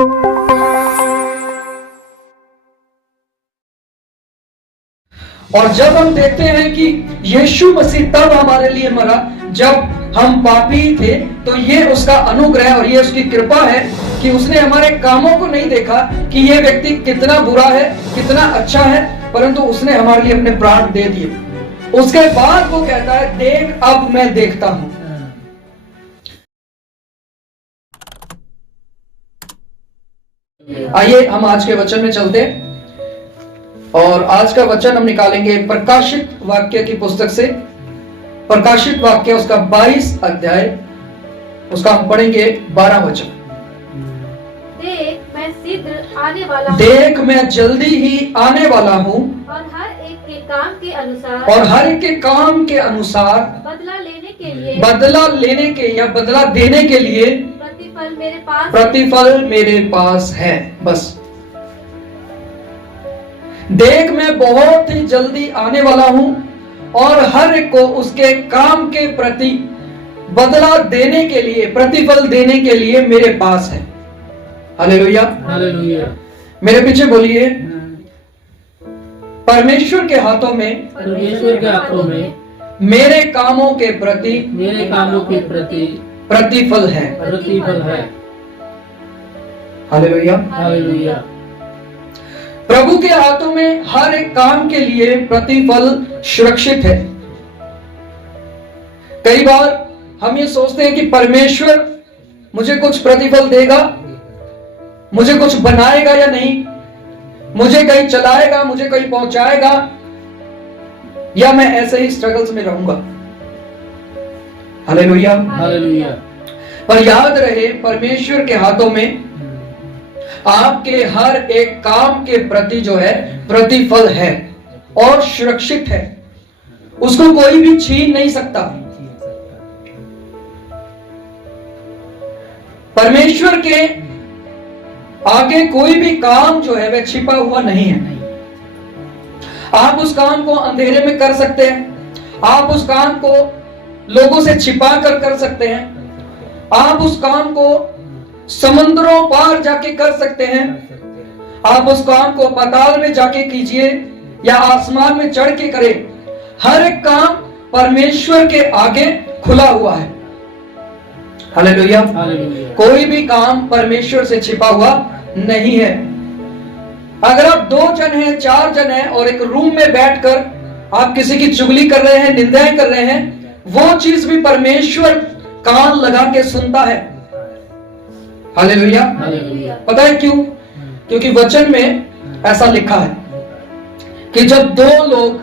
और जब हम देखते हैं कि यीशु मसीह तब हमारे लिए मरा जब हम पापी थे, तो ये उसका अनुग्रह और ये उसकी कृपा है कि उसने हमारे कामों को नहीं देखा कि ये व्यक्ति कितना बुरा है, कितना अच्छा है, परंतु उसने हमारे लिए अपने प्राण दे दिए। उसके बाद वो कहता है, देख अब मैं देखता हूं। आइए हम आज के वचन में चलते हैं और आज का वचन हम निकालेंगे प्रकाशित वाक्य की पुस्तक से। प्रकाशित वाक्य उसका 22 अध्याय, उसका हम पढ़ेंगे 12 वचन। देख मैं शीघ्र आने वाला हूँ, देख मैं जल्दी ही आने वाला हूँ और हर एक के काम के अनुसार बदला लेने के या बदला देने के लिए प्रतिफल मेरे पास है। बस देख मैं बहुत ही जल्दी आने वाला हूं और हर एक को उसके काम के प्रति बदला देने के लिए, प्रतिफल देने के लिए मेरे पास है। Hallelujah, hallelujah. मेरे पीछे बोलिए, परमेश्वर के हाथों में मेरे कामों के प्रति प्रतिफल है। Hallelujah, hallelujah. प्रभु के हाथों में हर एक काम के लिए प्रतिफल सुरक्षित है। कई बार हम ये सोचते हैं कि परमेश्वर मुझे कुछ प्रतिफल देगा, मुझे कुछ बनाएगा या नहीं, मुझे कहीं चलाएगा, मुझे कहीं पहुंचाएगा, या मैं ऐसे ही स्ट्रगल्स में रहूंगा। Hallelujah, hallelujah. पर याद रहे, परमेश्वर के हाथों में आपके हर एक काम के प्रति जो है प्रतिफल है और सुरक्षित है। उसको कोई भी छीन नहीं सकता। परमेश्वर के आगे कोई भी काम जो है वह छिपा हुआ नहीं है। आप उस काम को अंधेरे में कर सकते हैं, आप उस काम को लोगों से छिपा कर सकते हैं, आप उस काम को समुद्रों पार जाके कर सकते हैं, आप उस काम को पाताल में जाके कीजिए या आसमान में चढ़ के करें। हर एक काम परमेश्वर के आगे खुला हुआ है। हालेलुया, कोई भी काम परमेश्वर से छिपा हुआ नहीं है। अगर आप 2 जन हैं, 4 जन हैं और एक रूम में बैठकर आप किसी की चुगली कर रहे हैं, निंदाएं कर रहे हैं, वो चीज भी परमेश्वर कान लगा के सुनता है। हालेलुया, पता है क्यों? क्योंकि वचन में ऐसा लिखा है कि जब 2 लोग,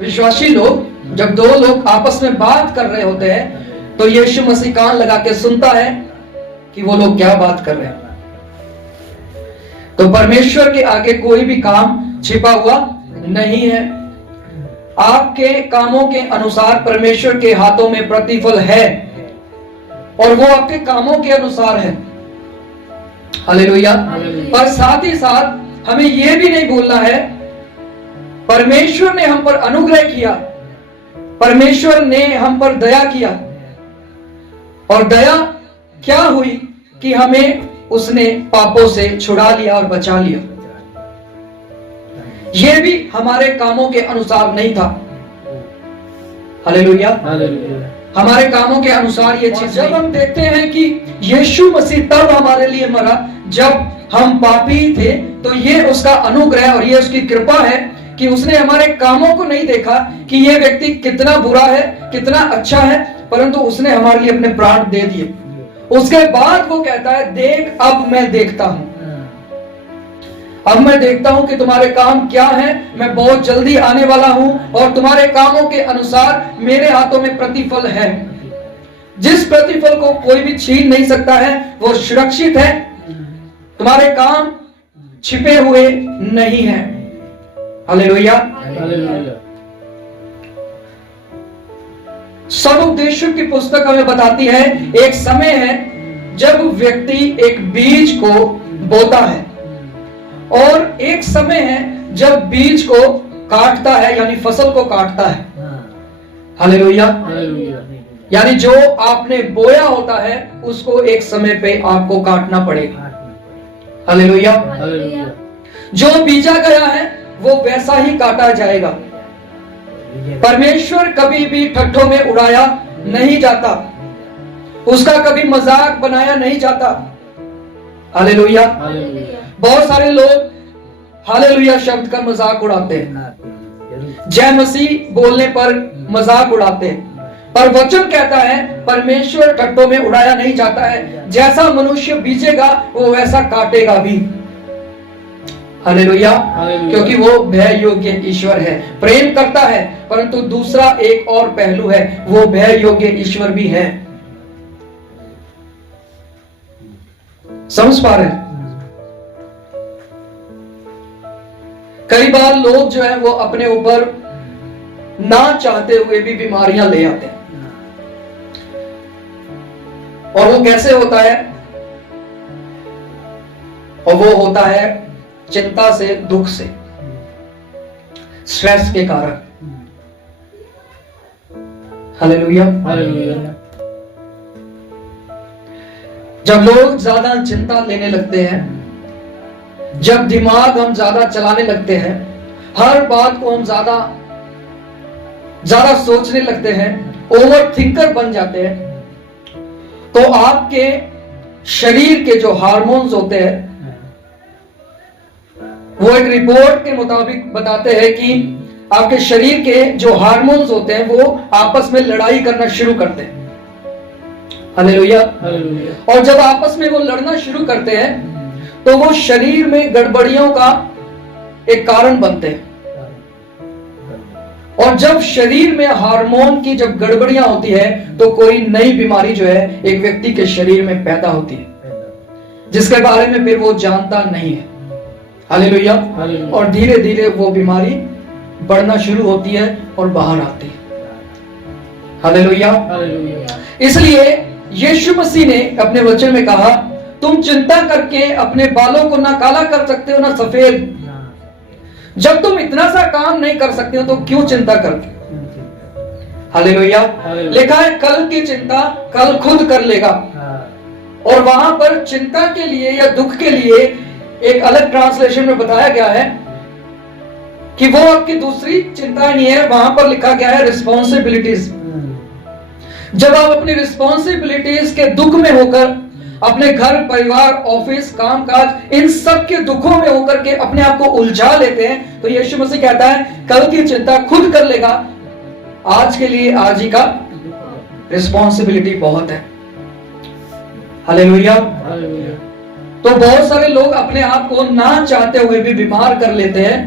विश्वासी लोग, जब 2 लोग आपस में बात कर रहे होते हैं तो यीशु मसीह कान लगा के सुनता है कि वो लोग क्या बात कर रहे हैं। तो परमेश्वर के आगे कोई भी काम छिपा हुआ नहीं है। आपके कामों के अनुसार परमेश्वर के हाथों में प्रतिफल है और वो आपके कामों के अनुसार है। हालेलुया। पर साथ ही साथ हमें यह भी नहीं भूलना है, परमेश्वर ने हम पर अनुग्रह किया, परमेश्वर ने हम पर दया किया, और दया क्या हुई कि हमें उसने पापों से छुड़ा लिया और बचा लिया। यह भी हमारे कामों के अनुसार नहीं था। हालेलुया, हमारे कामों के अनुसार ये चीज। जब हम देखते हैं कि यीशु मसीह तब हमारे लिए मरा जब हम पापी थे, तो ये उसका अनुग्रह और ये उसकी कृपा है कि उसने हमारे कामों को नहीं देखा कि ये व्यक्ति कितना बुरा है, कितना अच्छा है, परंतु उसने हमारे लिए अपने प्राण दे दिए। उसके बाद वो कहता है, देख अब मैं देखता हूं, अब मैं देखता हूं कि तुम्हारे काम क्या है। मैं बहुत जल्दी आने वाला हूं और तुम्हारे कामों के अनुसार मेरे हाथों में प्रतिफल है। जिस प्रतिफल को कोई भी छीन नहीं सकता है, वो सुरक्षित है। तुम्हारे काम छिपे हुए नहीं हैं। Hallelujah, hallelujah. सदुपदेशों की पुस्तक हमें बताती है, एक समय है जब व्यक्ति एक बीज को बोता है और एक समय है जब बीज को काटता है, यानी फसल को काटता है। हालेलुया, यानी जो आपने बोया होता है उसको एक समय पे आपको काटना पड़ेगा। हालेलुया। हालेलुया। जो बीजा गया है वो वैसा ही काटा जाएगा। परमेश्वर कभी भी ठट्ठों में उड़ाया नहीं जाता, उसका कभी मजाक बनाया नहीं जाता। हालेलुया। हालेलुया। बहुत सारे लोग हालेलुया शब्द का मजाक उड़ाते हैं, जय मसीह बोलने पर मजाक उड़ाते हैं, पर वचन कहता है परमेश्वर ठट्ठों में उड़ाया नहीं जाता है। जैसा मनुष्य बीजेगा वो वैसा काटेगा भी। हालेलुया। हालेलुया। क्योंकि वो भय योग्य ईश्वर है, प्रेम करता है, परंतु दूसरा एक और पहलू है, वो भय योग्य ईश्वर भी है। समझ पा रहे हैं? कई बार लोग जो है वो अपने ऊपर ना चाहते हुए भी बीमारियां ले आते हैं, और वो कैसे होता है? और वो होता है चिंता से, दुख से, स्ट्रेस के कारण। हालेलुया। हालेलुया। जब लोग ज्यादा चिंता लेने लगते हैं, जब दिमाग हम ज्यादा चलाने लगते हैं, हर बात को हम ज्यादा सोचने लगते हैं, ओवर थिंकर बन जाते हैं, तो आपके शरीर के जो हार्मोन्स होते हैं वो एक रिपोर्ट के मुताबिक बताते हैं कि आपके शरीर के जो हार्मोन्स होते हैं वो आपस में लड़ाई करना शुरू करते हैं। हालेलुया। हालेलुया। और जब आपस में वो लड़ना शुरू करते हैं तो वो शरीर में गड़बड़ियों का एक कारण बनते हैं। और जब शरीर में हार्मोन की जब गड़बड़ियां होती है तो कोई नई बीमारी जो है एक व्यक्ति के शरीर में पैदा होती है, जिसके बारे में फिर वो जानता नहीं है। हालेलुया। हालेलुया। और धीरे धीरे वो बीमारी बढ़ना शुरू होती है और बाहर आती है। हालेलुया। हालेलुया। इसलिए यीशु मसीह ने अपने वचन में कहा, तुम चिंता करके अपने बालों को ना काला कर सकते हो ना सफेद। जब तुम इतना सा काम नहीं कर सकते हो तो क्यों चिंता करते हो? हालेलुया। हालेलुया। लिखा है कल की चिंता कल खुद कर लेगा। और वहां पर चिंता के लिए या दुख के लिए एक अलग ट्रांसलेशन में बताया गया है कि वो आपकी दूसरी चिंता नहीं है, वहां पर लिखा गया है रिस्पॉन्सिबिलिटीज। जब आप अपनी रिस्पॉन्सिबिलिटीज के दुख में होकर अपने घर परिवार ऑफिस कामकाज इन सब के दुखों में होकर के अपने आप को उलझा लेते हैं, तो यीशु मसीह कहता है कल की चिंता खुद कर लेगा, आज के लिए आज ही का रिस्पॉन्सिबिलिटी बहुत है। हालेलुया। हालेलुया। तो बहुत सारे लोग अपने आप को ना चाहते हुए भी बीमार कर लेते हैं,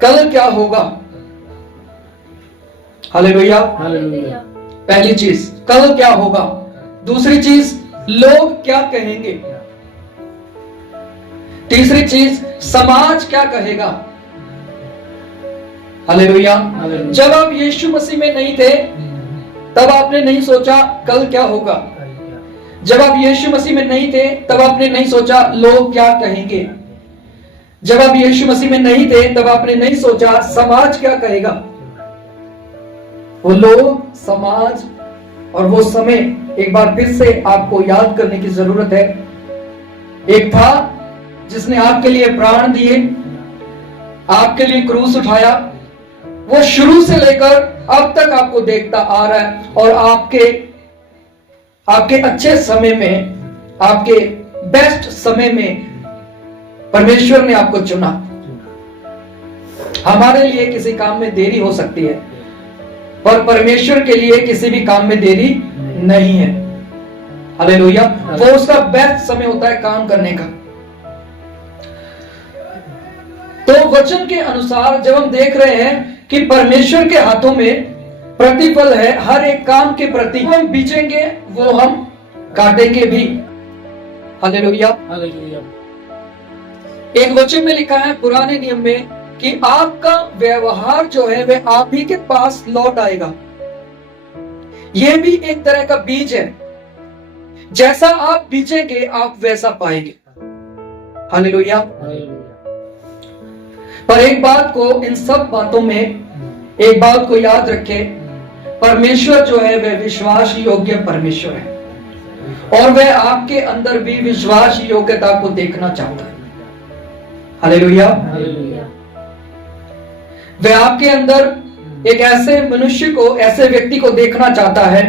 कल क्या होगा। हालेलुया। हालेलुया। पहली चीज कल क्या होगा, दूसरी चीज लोग क्या कहेंगे, तीसरी चीज समाज क्या कहेगा। हालेलुया। हालेलुया। जब आप यीशु मसीह में नहीं थे तब आपने नहीं सोचा कल क्या होगा। जब आप यीशु मसीह में नहीं थे तब आपने नहीं सोचा लोग क्या कहेंगे। जब आप यीशु मसीह में नहीं थे तब आपने नहीं सोचा समाज क्या कहेगा। वो लोग, समाज और वो समय एक बार फिर से आपको याद करने की जरूरत है। एक था जिसने आपके लिए प्राण दिए, आपके लिए क्रूस उठाया, वो शुरू से लेकर अब तक आपको देखता आ रहा है और आपके अच्छे समय में, आपके बेस्ट समय में परमेश्वर ने आपको चुना। हमारे लिए किसी काम में देरी हो सकती है, पर परमेश्वर के लिए किसी भी काम में देरी नहीं है। हालेलुया। वो उसका बेस्ट समय होता है काम करने का। तो वचन के अनुसार जब हम देख रहे हैं कि परमेश्वर के हाथों में प्रतिफल है हर एक काम के प्रति, हम बीजेंगे वो हम काटेंगे भी। हालेलुया। हालेलुया। एक वचन में लिखा है पुराने नियम में कि आपका व्यवहार जो है वह आप ही के पास लौट आएगा। यह भी एक तरह का बीज है, जैसा आप बीजेंगे आप वैसा पाएंगे। हालेलुया। पर एक बात को, इन सब बातों में एक बात को याद रखें, परमेश्वर जो है वह विश्वास योग्य परमेश्वर है और वह आपके अंदर भी विश्वास योग्यता को देखना चाहता है। हालेलुया। हालेलुया। वह आपके अंदर एक ऐसे मनुष्य को, ऐसे व्यक्ति को देखना चाहता है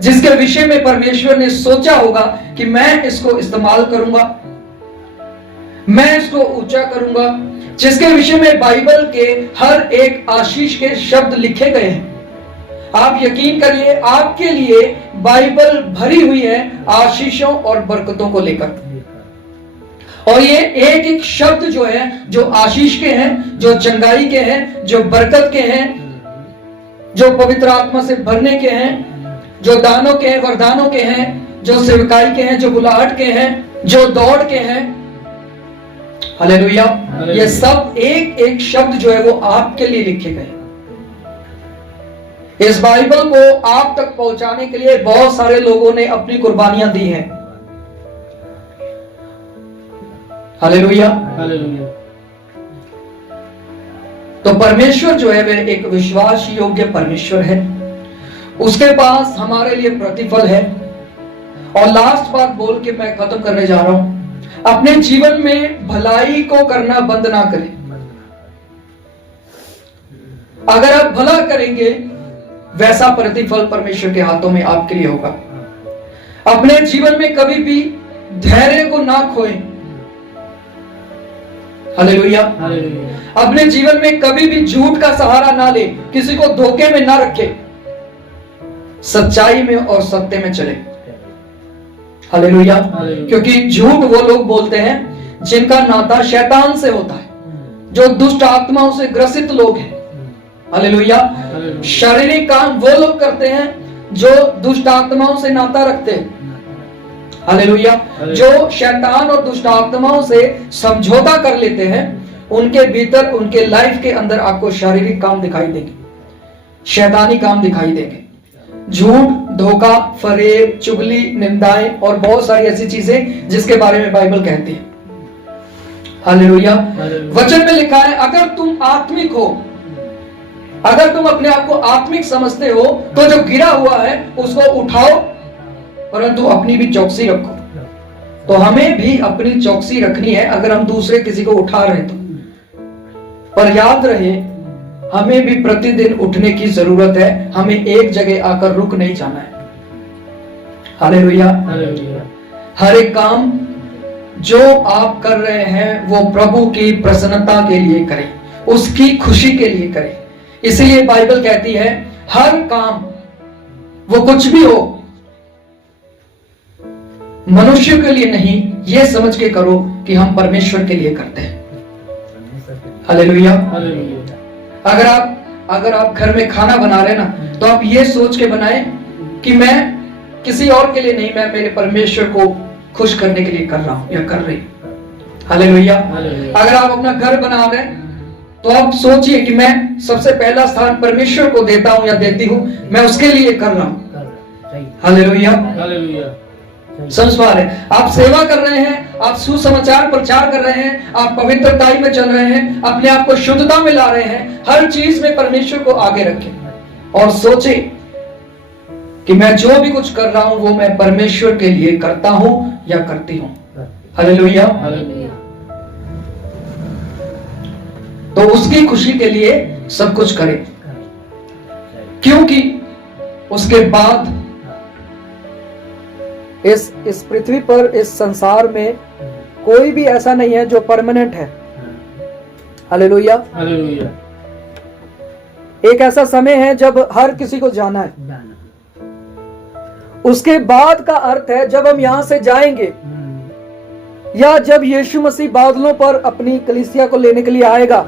जिसके विषय में परमेश्वर ने सोचा होगा कि मैं इसको इस्तेमाल करूंगा, मैं इसको ऊंचा करूंगा, जिसके विषय में बाइबल के हर एक आशीष के शब्द लिखे गए हैं। आप यकीन करिए, आपके लिए बाइबल भरी हुई है आशीषों और बरकतों को लेकर। और ये एक एक शब्द जो है, जो आशीष के हैं, जो चंगाई के हैं, जो बरकत के हैं, जो पवित्र आत्मा से भरने के हैं, जो दानों के हैं, वरदानों के हैं, जो सेवकाई के हैं, जो बुलाहट के हैं, जो दौड़ के हैं। हालेलुया। ये सब एक एक शब्द जो है वो आपके लिए लिखे गए। इस बाइबल को आप तक पहुंचाने के लिए बहुत सारे लोगों ने अपनी कुर्बानियां दी हैं। हालेलुया। हालेलुया। तो परमेश्वर जो है वह एक विश्वास योग्य परमेश्वर है। उसके पास हमारे लिए प्रतिफल है। और लास्ट बात बोल के मैं खत्म करने जा रहा हूं, अपने जीवन में भलाई को करना बंद ना करें। अगर आप भला करेंगे, वैसा प्रतिफल परमेश्वर के हाथों में आपके लिए होगा। अपने जीवन में कभी भी धैर्य को ना खोएं। हालेलुया। हालेलुया। अपने जीवन में कभी भी झूठ का सहारा ना ले, किसी को धोखे में ना रखे, सच्चाई में और सत्य में चले। हालेलुया। क्योंकि झूठ वो लोग बोलते हैं जिनका नाता शैतान से होता है, जो दुष्ट आत्माओं से ग्रसित लोग हैं। हालेलुया। शारीरिक काम वो लोग करते हैं जो दुष्ट आत्माओं से नाता रखते हैं। हालेलुया। जो शैतान और दुष्ट आत्माओं से समझौता कर लेते हैं, उनके भीतर, उनके लाइफ के अंदर आपको शारीरिक काम दिखाई देंगे, शैतानी काम दिखाई देंगे। झूठ, धोखा, फरेब, चुगली, निंदाएं और बहुत सारी ऐसी चीजें जिसके बारे में बाइबल कहती है। हालेलुया। वचन में लिखा है, अगर तुम आत्मिक हो, अगर तुम अपने आप को आत्मिक समझते हो, तो जो गिरा हुआ है उसको उठाओ, परंतु अपनी भी चौकसी रखो। तो हमें भी अपनी चौकसी रखनी है अगर हम दूसरे किसी को उठा रहे हैं तो। पर याद रहे, हमें भी प्रतिदिन उठने की जरूरत है। हमें एक जगह आकर रुक नहीं जाना है। हालेलुया। हर एक काम जो आप कर रहे हैं वो प्रभु की प्रसन्नता के लिए करें, उसकी खुशी के लिए करें। इसलिए बाइबल कहती है, हर काम, वो कुछ भी हो, मनुष्य के लिए नहीं, ये समझ के करो कि हम परमेश्वर के लिए करते हैं। हालेलुया। अगर आप घर में खाना बना रहे ना, तो आप ये सोच के बनाएं कि मैं किसी और के लिए नहीं, मैं मेरे परमेश्वर को खुश करने के लिए कर रहा हूं या कर रही हूं। हालेलुया। अगर आप अपना घर बना रहे हैं, तो आप सोचिए कि मैं सबसे पहला स्थान परमेश्वर को देता हूं या देती हूं, मैं उसके लिए कर रहा हूं। हालेलुया। समझ पा रहे हैं? आप सेवा कर रहे हैं, आप सुसमाचार प्रचार कर रहे हैं, आप पवित्रताई में चल रहे हैं, अपने आप को शुद्धता में ला रहे हैं। हर चीज में परमेश्वर को आगे रखें और सोचें कि मैं जो भी कुछ कर रहा हूं वो मैं परमेश्वर के लिए करता हूं या करती हूं। हालेलुया। तो उसकी खुशी के लिए सब कुछ करें, क्योंकि उसके बाद इस पृथ्वी पर, इस संसार में कोई भी ऐसा नहीं है जो परमानेंट है। हालेलुया। एक ऐसा समय है जब हर किसी को जाना है। उसके बाद का अर्थ है जब हम यहां से जाएंगे, या जब यीशु मसीह बादलों पर अपनी कलीसिया को लेने के लिए आएगा,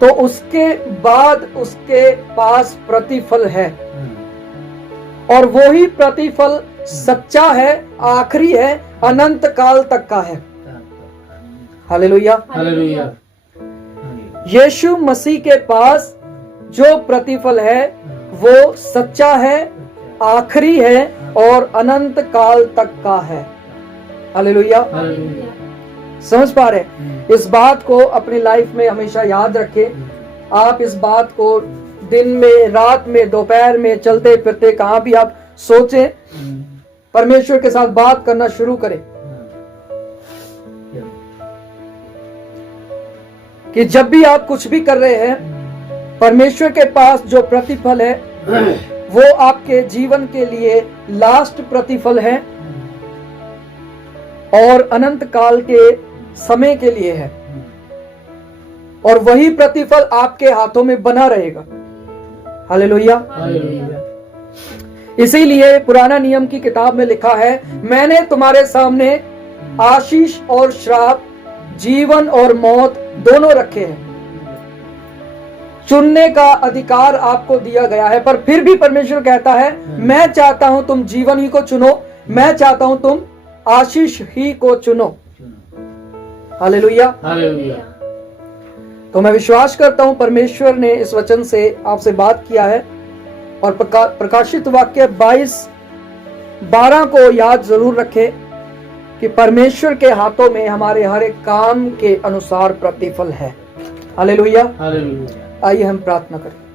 तो उसके बाद उसके पास प्रतिफल है। और वो ही प्रतिफल सच्चा है, आखिरी है, अनंत काल तक का है। हालेलुया। यीशु मसीह के पास जो प्रतिफल है वो सच्चा है, आखिरी है और अनंत काल तक का है। हालेलुया। समझ पा रहे? इस बात को अपनी लाइफ में हमेशा याद रखें। आप इस बात को दिन में, रात में, दोपहर में, चलते फिरते कहां भी आप सोचें परमेश्वर के साथ बात करना शुरू करें कि जब भी आप कुछ भी कर रहे हैं, परमेश्वर के पास जो प्रतिफल है वो आपके जीवन के लिए लास्ट प्रतिफल है और अनंत काल के समय के लिए है, और वही प्रतिफल आपके हाथों में बना रहेगा। हालेलुया। हालेलुया। इसीलिए पुराना नियम की किताब में लिखा है, मैंने तुम्हारे सामने आशीष और श्राप, जीवन और मौत दोनों रखे हैं। चुनने का अधिकार आपको दिया गया है, पर फिर भी परमेश्वर कहता है मैं चाहता हूं तुम जीवन ही को चुनो, मैं चाहता हूं तुम आशीष ही को चुनो। हालेलुया। हालेलुया। तो मैं विश्वास करता हूं परमेश्वर ने इस वचन से आपसे बात किया है, और प्रकाशित वाक्य 22:12 को याद जरूर रखें कि परमेश्वर के हाथों में हमारे हर एक काम के अनुसार प्रतिफल है। हालेलुया। हालेलुया। आइए हम प्रार्थना करें।